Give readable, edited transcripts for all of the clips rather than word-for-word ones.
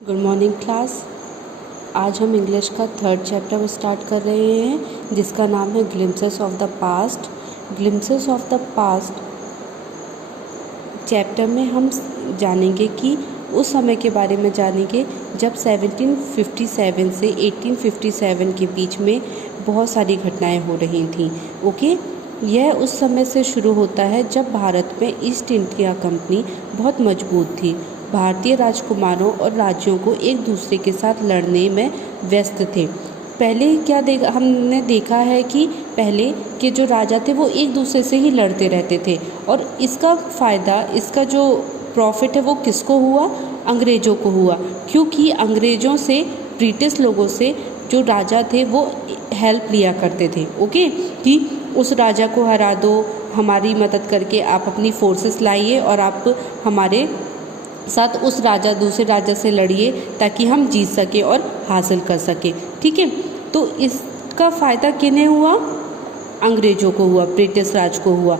Good morning class. आज हम English का 3rd चैप्टर स्टार्ट कर रहे हैं जिसका नाम है glimpses of the past. Glimpses of the past chapter में हम जानेंगे कि उस समय के बारे में जानेंगे जब 1757 से 1857 के बीच में बहुत सारी घटनाएं हो रही थीं। ओके, यह उस समय से शुरू होता है जब भारत में ईस्ट इंडिया कंपनी बहुत मजबूत थी। भारतीय राजकुमारों और राज्यों को एक दूसरे के साथ लड़ने में व्यस्त थे। पहले हमने देखा है कि पहले के जो राजा थे वो एक दूसरे से ही लड़ते रहते थे और इसका फ़ायदा, इसका जो प्रॉफिट है वो किसको हुआ? अंग्रेज़ों को हुआ, क्योंकि अंग्रेज़ों से, ब्रिटिश लोगों से जो राजा थे वो हेल्प लिया करते थे। ओके, कि उस राजा को हरा दो, हमारी मदद करके आप अपनी फोर्सेस लाइए और आप हमारे साथ उस दूसरे राजा से लड़िए ताकि हम जीत सके और हासिल कर सके। ठीक है, तो इसका फ़ायदा किन्हें हुआ? अंग्रेज़ों को हुआ, ब्रिटिश राज को हुआ।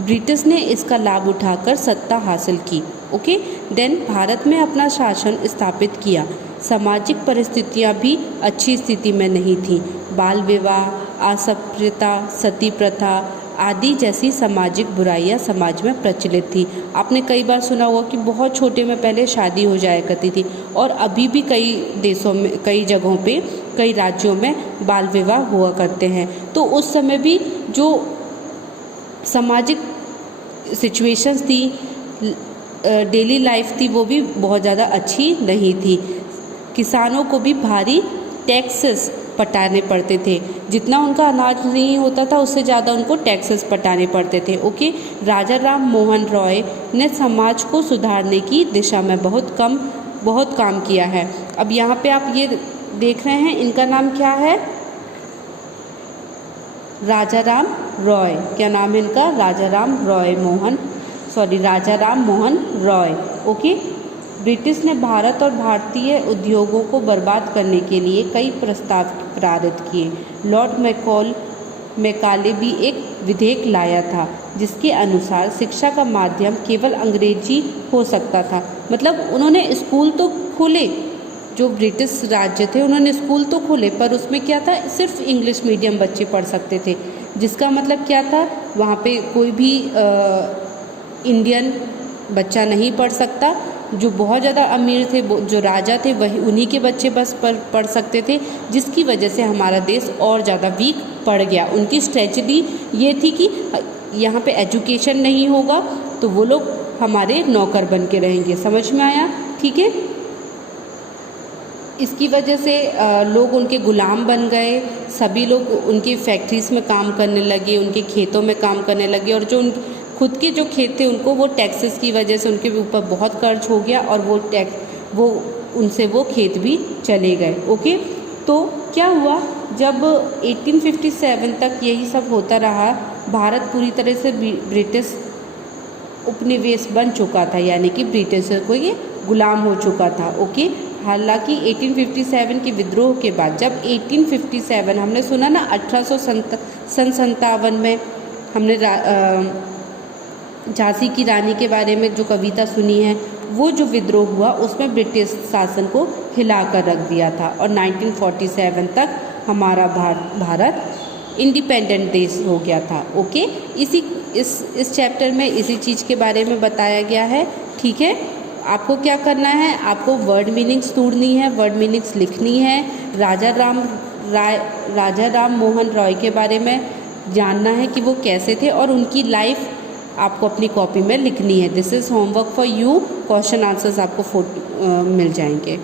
ब्रिटिश ने इसका लाभ उठाकर सत्ता हासिल की। ओके, देन भारत में अपना शासन स्थापित किया। सामाजिक परिस्थितियां भी अच्छी स्थिति में नहीं थी। बाल विवाह, अस्पृश्यता, सती प्रथा आदि जैसी सामाजिक बुराइयां समाज में प्रचलित थी। आपने कई बार सुना होगा कि बहुत छोटे में पहले शादी हो जाया करती थी और अभी भी कई देशों में, कई जगहों पे, कई राज्यों में बाल विवाह हुआ करते हैं। तो उस समय भी जो सामाजिक सिचुएशंस थी, डेली लाइफ थी, वो भी बहुत ज़्यादा अच्छी नहीं थी। किसानों को भी भारी टैक्सेस पटाने पड़ते थे। जितना उनका अनाज नहीं होता था उससे ज़्यादा उनको टैक्सेस पटाने पड़ते थे। ओके, राजा राम मोहन रॉय ने समाज को सुधारने की दिशा में बहुत काम किया है। अब यहाँ पे आप ये देख रहे हैं, इनका नाम क्या है? राजा राम रॉय। क्या नाम है इनका? राजा राम मोहन रॉय। ओके, ब्रिटिश ने भारत और भारतीय उद्योगों को बर्बाद करने के लिए कई प्रस्ताव पारित किए। लॉर्ड मैकाले भी एक विधेयक लाया था जिसके अनुसार शिक्षा का माध्यम केवल अंग्रेजी हो सकता था। मतलब उन्होंने स्कूल तो खोले, जो ब्रिटिश राज्य थे उन्होंने स्कूल तो खोले, पर उसमें क्या था? सिर्फ इंग्लिश मीडियम बच्चे पढ़ सकते थे। जिसका मतलब क्या था? वहाँ पे कोई भी इंडियन बच्चा नहीं पढ़ सकता। जो बहुत ज़्यादा अमीर थे, जो राजा थे, वही उन्हीं के बच्चे बस पढ़ सकते थे, जिसकी वजह से हमारा देश और ज़्यादा वीक पड़ गया। उनकी स्ट्रेटजी ये थी कि यहाँ पे एजुकेशन नहीं होगा तो वो लोग हमारे नौकर बन के रहेंगे। समझ में आया? ठीक है, इसकी वजह से लोग उनके गुलाम बन गए। सभी लोग उनकी फैक्ट्रीज़ में काम करने लगे, उनके खेतों में काम करने लगे और जो खुद के जो खेत थे उनको वो टैक्सेस की वजह से उनके ऊपर बहुत कर्ज हो गया और उनसे वो खेत भी चले गए। ओके, तो क्या हुआ? जब 1857 तक यही सब होता रहा, भारत पूरी तरह से ब्रिटिश उपनिवेश बन चुका था, यानी कि ब्रिटिश को ये गुलाम हो चुका था। ओके, हालांकि 1857 के विद्रोह के बाद, जब 1857 हमने सुना ना 1857 में हमने झांसी की रानी के बारे में जो कविता सुनी है, वो जो विद्रोह हुआ उसमें ब्रिटिश शासन को हिला कर रख दिया था और 1947 तक हमारा भारत इंडिपेंडेंट देश हो गया था। ओके, इस चैप्टर में इसी चीज़ के बारे में बताया गया है। ठीक है, आपको क्या करना है? आपको वर्ड मीनिंग्स ढूंढनी है, वर्ड मीनिंग्स लिखनी है। राजा राम मोहन रॉय के बारे में जानना है कि वो कैसे थे और उनकी लाइफ आपको अपनी कॉपी में लिखनी है। This is homework for you. Question answers आपको मिल जाएंगे।